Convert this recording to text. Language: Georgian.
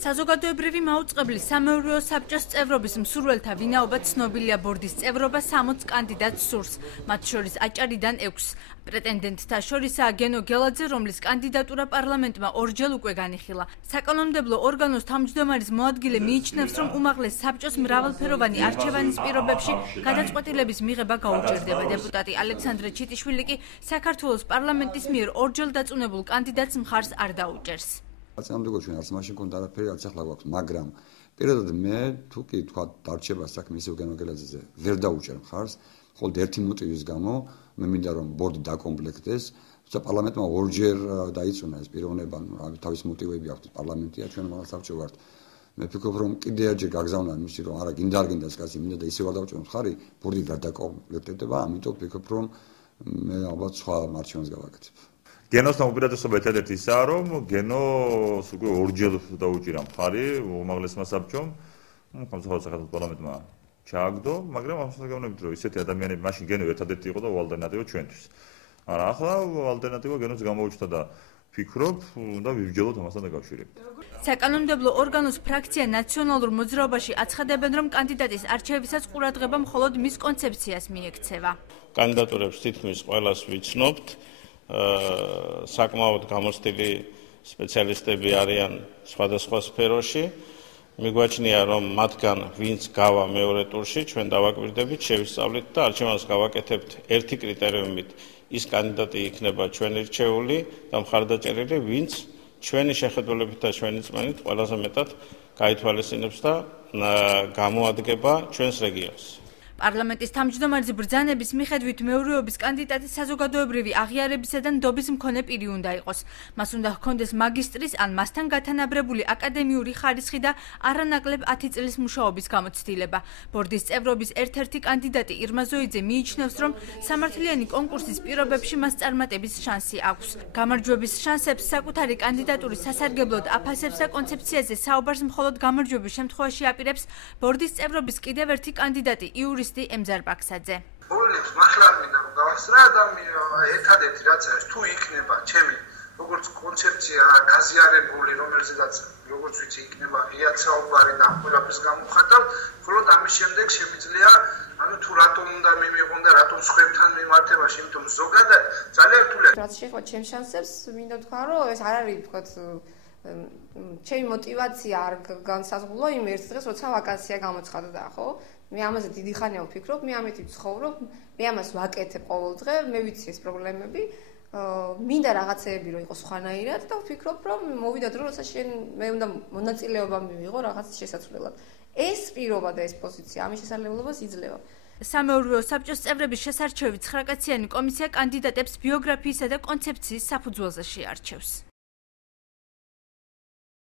საზოგადოებრივი მაუწყებლის სამეურვეო საბჭოს წევრობის მსურველთა ვინაობა ცნობილია. ბორდის წევრობა 60 კანდიდატს სურს, მათ შორის აჭარიდან 6. პრეტენდენტთა შორისაა გენო გელაძე, რომლის კანდიდატურა პარლამენტმა ორჯერ უკვე განიხილა. საკანონმდებლო ორგანოს თავმჯდომარის მოადგილე მიიჩნევს, რომ უმაღლეს საბჭოს მრავალფეროვანი არჩევანის პირობებში გადაწყვეტილების მიღება გაუჭირდება. დეპუტატი ალექსანდრე ჩიტიშვილი კი საქართველოს პარლამენტის მიერ ორჯერ დაწუნებულ კანდიდატს მხარს არ დაუჭერს. საწინააღმდეგო ჩვენ არც მაშინ კონდა არაფერი, არც ახლა გვაქვს, მაგრამ პირადად მე თუ კი თქვა დარჩება საქმე ისევ გენო გელაძეზე ვერ დაუჭერ მხარს, მხოლოდ ერთი მოტივის გამო, მე მინდა რომ ბორდი დაკომპლექტდეს, თუმცა პარლამენტმა ორჯერ დაიწუნა ეს პიროვნება, თავის მოტივები აქვს, პარლამენტია, ჩვენ მაღალ საბჭო ვართ. მე ვფიქრობ რომ კიდე ერთხელ გაგზავნა იმისი რომ არა გინდა არ გინდა კაცი მინდა და ისევ არ დავჭერთ ხარი, ბორდი ვერ დაკომპლექტდება, ამიტომ ვფიქრობ რომ მე ალბათ სხვა არჩევანს გავაკეთებ. გენოსთან უპირატესობა ერთადერთი ისაა, რომ გენოს უკვე ორჯერ დაუჭირა მხარი უმაღლესმა საბჭომ, სამხატვრო საქართველოს პარლამენტმა ჩააგდო, მაგრამ ამას გაგონებით, რომ ისეთი ადამიანები მაშინ გენო ერთადერთი იყო და ალტერნატივა ჩვენთვის. არა, ახლა ალტერნატივა გენოს გამოუჩნდა და ვფიქრობ, უნდა ვიბრძოლოთ ამასთან დაკავშირებით. საკანონმდებლო ორგანოს ფრაქცია ნაციონალურ მოძრაობაში აცხადებენ, რომ კანდიდატის არჩევისას ყურადღება მხოლოდ მის კონცეფციას მიექცევა. კანდიდატურებს თითქმის ყველას ვიცნობთ. საკმაოდ გამოცდილი სპეციალისტები არიან სხვადასხვა სფეროში. მიგვაჩნია, რომ მათგან ვინც გავა მეორე ტურში, ჩვენ დავაკვირდებით, შევისწავლით და არჩევანს გავაკეთებთ ერთი კრიტერიუმით. ის კანდიდატი იქნება ჩვენი რჩეული და მხარდაჭერილი, ვინც ჩვენი შეხედულებით და ჩვენი წმენით ყველაზე მეტად გაითვალისწინებს და გამოადგება ჩვენს რეგიონს. პარლამენტის თავმჯდომარის ბრძანების მიხედვით მეურვეობის კანდიდატი საზოგადოებრივი აღიარებისა და ნდობის მქონე პირი უნდა იყოს. მას უნდა ჰქონდეს მაგისტრის ან მასთან გათანაბრებული აკადემიური ხარისხი და არანაკლებ 10 წლის მუშაობის გამოცდილება. ბორდის წევრობის ერთ-ერთი კანდიდატი ირმა ზოიძე მიიჩნევს, რომ სამართლიანი კონკურსის პირობებში მას წარმატების შანსი აქვს. გამარჯვების შანსებს საკუთარი კანდიდატურის სასარგებლოდ აფასებს და კონცეფციაზე საუბარს მხოლოდ გამარჯვების შემთხვევაში აპირებს ბორდის წევრობის კიდევ ერთი კანდიდატი იურისტი ემზარ ბაქსაძე. პრობლემს მართლა არ მინდა რომ გავახსნა და ერთადერთი რაც არის თუ იქნება ჩემი როგორც კონცეფცია გაზიარებული, რომელზედაც როგორც ვიცი იქნება ღიად საუბარი და ყველაფერს გამოვხატავ, მხოლოდ ამის შემდეგ შემიძლია თუ რატომ უნდა მივიღონ და რატომ სხვებთან მიმართებაში, იმიტომ ზოგადად ძალიან რთულია. რაც შეეხება ჩემს შანსებს, მინდა ვთქვა, რომ ეს არ არის ვთქვათ ჩემი мотиваცია არ განსაზღვრო იმ ერთ დღეს, როცა ვაკანსია გამოცხადდა, ხო? მე ამაზე დიდი ხანია ვფიქრობ, მე ამით ვცხოვრობ, მე ამას ვაკეთებ ყოველ დღე, მე ვიცი ეს პრობლემები. მინდა რაღაცეები რომ იყოს სხვანაირად და ვფიქრობ, რომ მოვიდა დრო, როცა მე უნდა მონაწილეობა მივიღო რაღაც შესაძლებლად. ეს პირობა და ეს პოზიცია ამის შესაძლებლობას იძლევა. სამეურვეო საბჭოს წევრების შესარჩევი 9 კაციანი კომისია კანდიდატებს ბიოგრაფიისა და კონცეფციის საფუძველზე შეარჩევს.